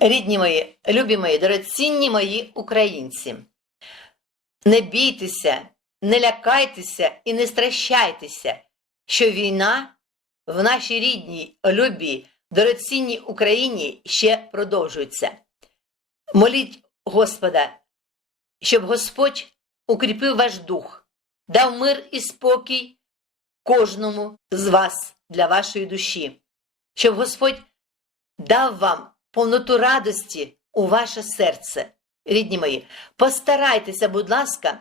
Рідні мої, любі мої, дорогоцінні мої українці, не бійтеся, не лякайтеся і не стращайтеся, що війна в нашій рідній, любій, дорогоцінній Україні ще продовжується. Моліть Господа, щоб Господь укріпив ваш дух, дав мир і спокій кожному з вас для вашої душі, щоб Господь дав вам повноту радості у ваше серце. Рідні мої, постарайтеся, будь ласка,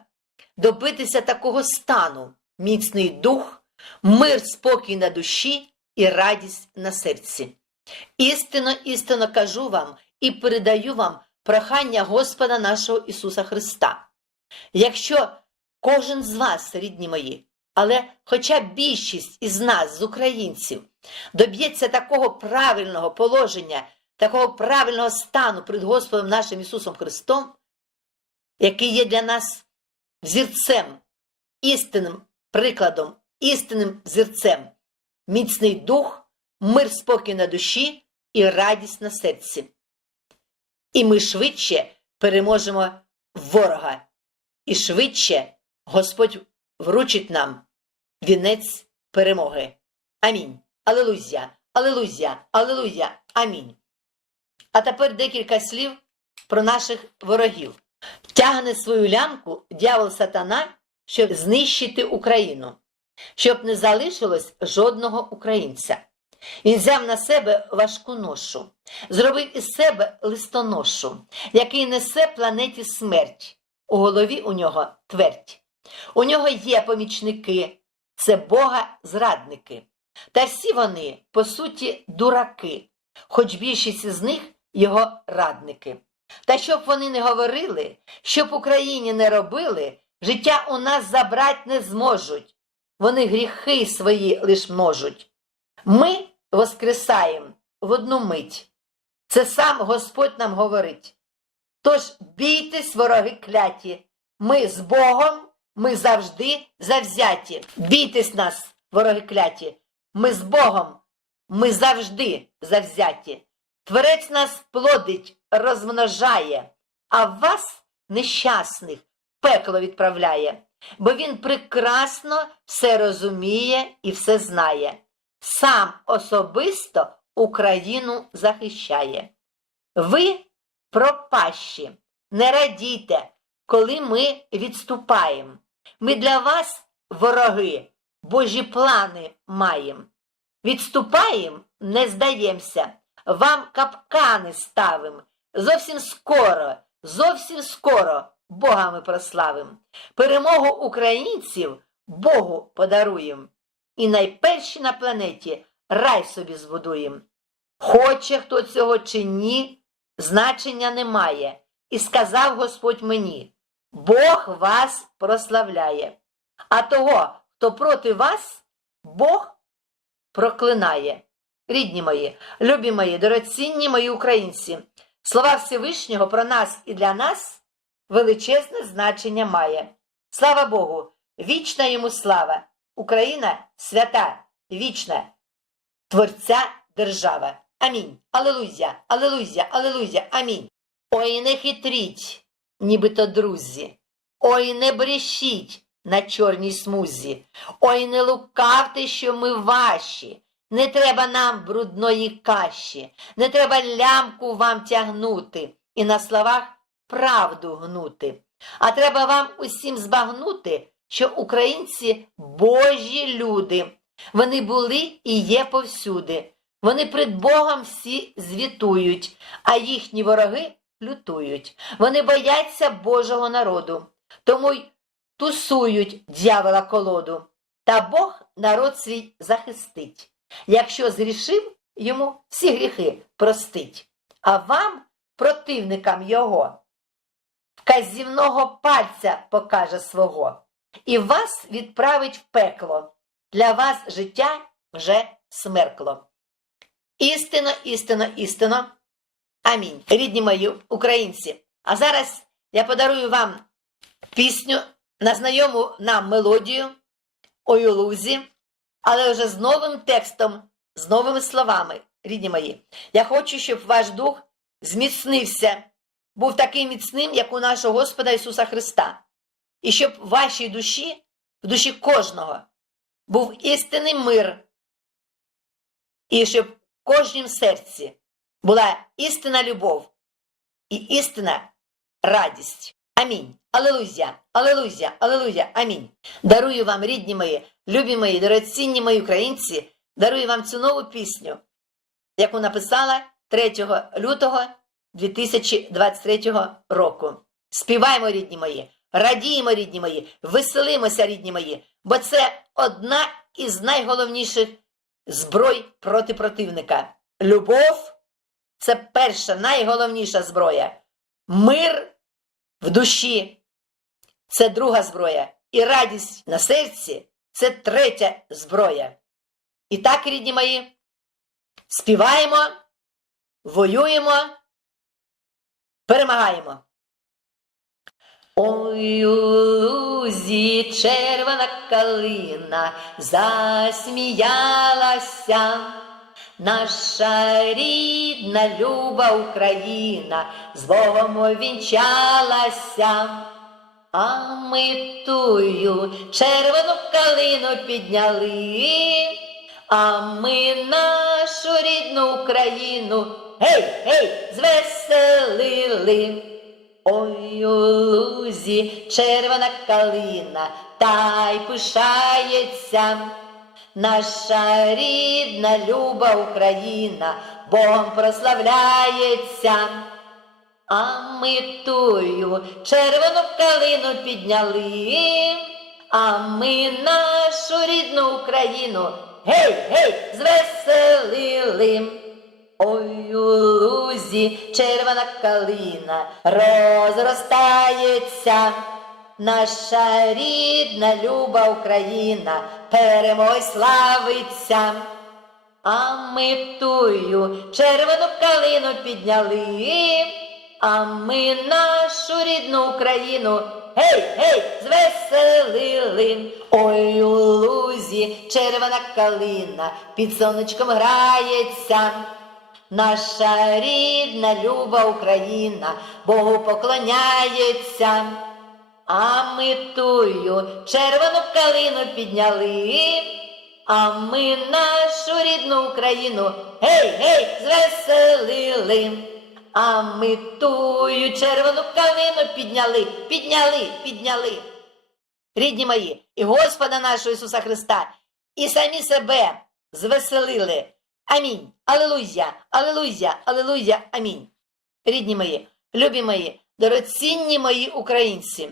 добитися такого стану, міцний дух, мир, спокій на душі і радість на серці. Істинно, істинно кажу вам і передаю вам прохання Господа нашого Ісуса Христа. Якщо кожен з вас, рідні мої, але хоча більшість із нас, з українців, доб'ється такого правильного положення, такого правильного стану перед Господом нашим Ісусом Христом, який є для нас зірцем, істинним прикладом, істинним зірцем, міцний дух, мир спокій на душі і радість на серці. І ми швидше переможемо ворога, і швидше Господь вручить нам вінець перемоги. Амінь. Алелуя, алелуя, алелуя, амінь. А тепер декілька слів про наших ворогів. Тягне свою лямку дьявол сатана, щоб знищити Україну, щоб не залишилось жодного українця. Він взяв на себе важку ношу, зробив із себе листоношу, який несе планеті смерть. У голові у нього твердь. У нього є помічники, це Бога зрадники. Та всі вони, по суті, дураки, хоч більшість із них його радники. Та щоб вони не говорили, щоб Україні не робили, життя у нас забрать не зможуть. Вони гріхи свої лиш множуть. Ми воскресаємо в одну мить. Це сам Господь нам говорить. Тож бійтесь, вороги кляті, ми з Богом, ми завжди завзяті. Бійтесь нас, вороги кляті, ми з Богом, ми завжди завзяті. Творець нас плодить, розмножає, а вас, нещасних, пекло відправляє, бо він прекрасно все розуміє і все знає. Сам особисто Україну захищає. Ви пропащі, не радійте, коли ми відступаємо. Ми для вас, вороги, Божі плани маємо. Відступаємо, не здаємося, вам капкани ставим. Зовсім скоро, зовсім скоро Бога ми прославим. Перемогу українців Богу подаруєм. І найперші на планеті рай собі збудуєм. Хоче хто цього чи ні, значення немає. І сказав Господь мені: Бог вас прославляє, а того, хто проти вас, Бог проклинає. Рідні мої, любі мої, дорогоцінні мої українці, слова Всевишнього про нас і для нас величезне значення має. Слава Богу, вічна йому слава! Україна свята, вічна, Творця держава. Амінь. Алелуя, алелуя, алелуя, амінь. Ой, не хитріть, нібито друзі. Ой, не брешіть на чорній смузі. Ой, не лукавте, що ми ваші. Не треба нам брудної каші, не треба лямку вам тягнути і на словах правду гнути. А треба вам усім збагнути, що українці божі люди. Вони були і є повсюди. Вони пред Богом всі звітують, а їхні вороги лютують. Вони бояться Божого народу, тому й тусують дьявола колоду. Та Бог народ свій захистить. Якщо зрішив, йому всі гріхи простить. А вам, противникам його, вказівного пальця покаже свого, і вас відправить в пекло. Для вас життя вже смеркло. Істинно, істинно, істинно. Амінь. Рідні мої українці. А зараз я подарую вам пісню на знайому нам мелодію «Ой лузі», але вже з новим текстом, з новими словами, рідні мої. Я хочу, щоб ваш дух зміцнився, був таким міцним, як у нашого Господа Ісуса Христа. І щоб в вашій душі, в душі кожного, був істинний мир, і щоб в кожнім серці була істинна любов і істинна радість. Амінь. Алелуя, алелуя, алелуя, амінь. Дарую вам, рідні мої, любі мої, дорогоцінні мої українці, дарую вам цю нову пісню, яку написала 3 лютого 2023 року. Співаємо, рідні мої, радіємо, рідні мої, веселимося, рідні мої, бо це одна із найголовніших зброй проти противника. Любов це перша найголовніша зброя. Мир в душі це друга зброя. І радість на серці це третя зброя. І так, рідні мої, співаємо, воюємо, перемагаємо. Ой, у лузі червона калина засміялася. Наша рідна люба Україна з Богом увінчалася, а ми тую червону калину підняли, а ми нашу рідну Україну гей, гей, звеселили. Ой, у лузі червона калина, та й пишається. Наша рідна люба Україна Богом прославляється, а ми тую червону калину підняли, а ми нашу рідну Україну гей, гей, звеселили. Ой, у лузі червона калина розростається. Наша рідна люба Україна перемой славиться, а ми тую червону калину підняли, а ми нашу рідну Україну гей, гей, звеселили. Ой, у лузі червона калина під сонечком грається. Наша рідна люба Україна Богу поклоняється. А ми тую червону калину підняли, а ми нашу рідну Україну гей, гей, звеселили. А ми тую червону калину підняли, підняли, підняли. Рідні мої, і Господа нашого Ісуса Христа, і самі себе звеселили. Амінь. Алелуя, алелуя, алелуя, амінь. Рідні мої, любі мої, дорогоцінні мої українці.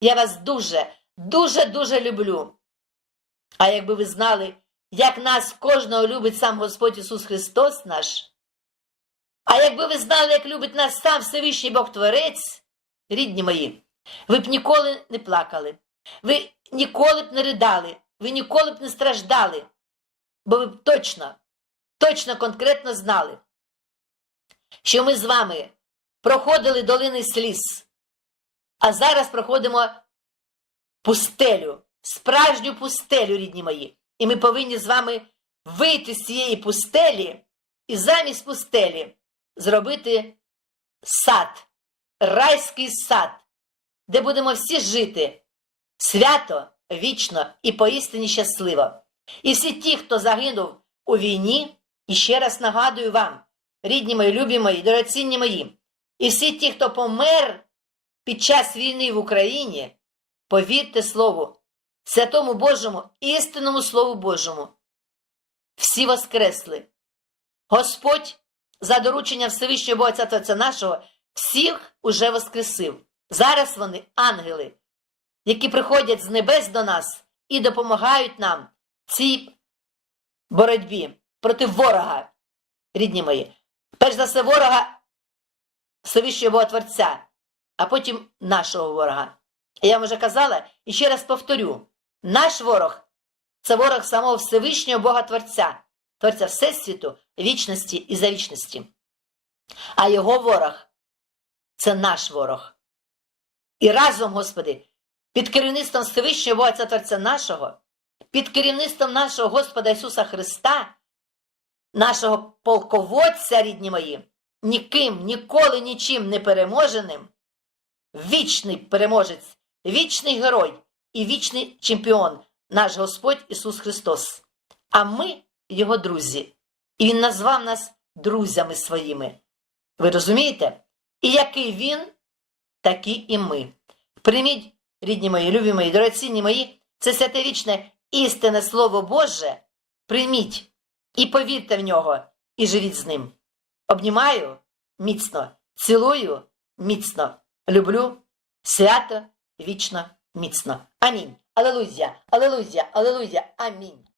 Я вас дуже, дуже, дуже люблю. А якби ви знали, як нас кожного любить сам Господь Ісус Христос наш, а якби ви знали, як любить нас сам Всевишній Бог Творець, рідні мої, ви б ніколи не плакали, ви ніколи б не ридали, ви ніколи б не страждали, бо ви б точно, точно конкретно знали, що ми з вами проходили долини сліз. А зараз проходимо пустелю, справжню пустелю, рідні мої. І ми повинні з вами вийти з цієї пустелі і замість пустелі зробити сад, райський сад, де будемо всі жити свято, вічно і поістині щасливо. І всі ті, хто загинув у війні, і ще раз нагадую вам, рідні мої, любі мої, дорогоцінні мої, і всі ті, хто помер під час війни в Україні, повірте Слову, святому Божому, істинному Слову Божому. Всі воскресли. Господь, за доручення Всевишнього Бога Отця нашого, всіх уже воскресив. Зараз вони ангели, які приходять з небес до нас і допомагають нам цій боротьбі проти ворога, рідні мої. Перш за все, ворога Всевишнього Бога Творця а потім нашого ворога. Я вам вже казала і ще раз повторю: наш ворог це ворог самого Всевишнього Бога Творця, Творця Всесвіту, вічності і завічності. А його ворог це наш ворог. І разом, Господи, під керівництвом Всевишнього Бога Отця Творця нашого, під керівництвом нашого Господа Ісуса Христа, нашого полководця, рідні мої, ніким, ніколи нічим не переможеним, вічний переможець, вічний герой і вічний чемпіон, наш Господь Ісус Христос. А ми його друзі. І Він назвав нас друзями своїми. Ви розумієте? І який він, такі і ми. Прийміть, рідні мої, любі мої, дорогоцінні мої, це святе вічне істинне Слово Боже. Прийміть і повірте в нього, і живіть з ним. Обнімаю міцно, цілую міцно, люблю свято, вічно, міцно. Амінь. Алелуя, алелуя, алелуя, амінь.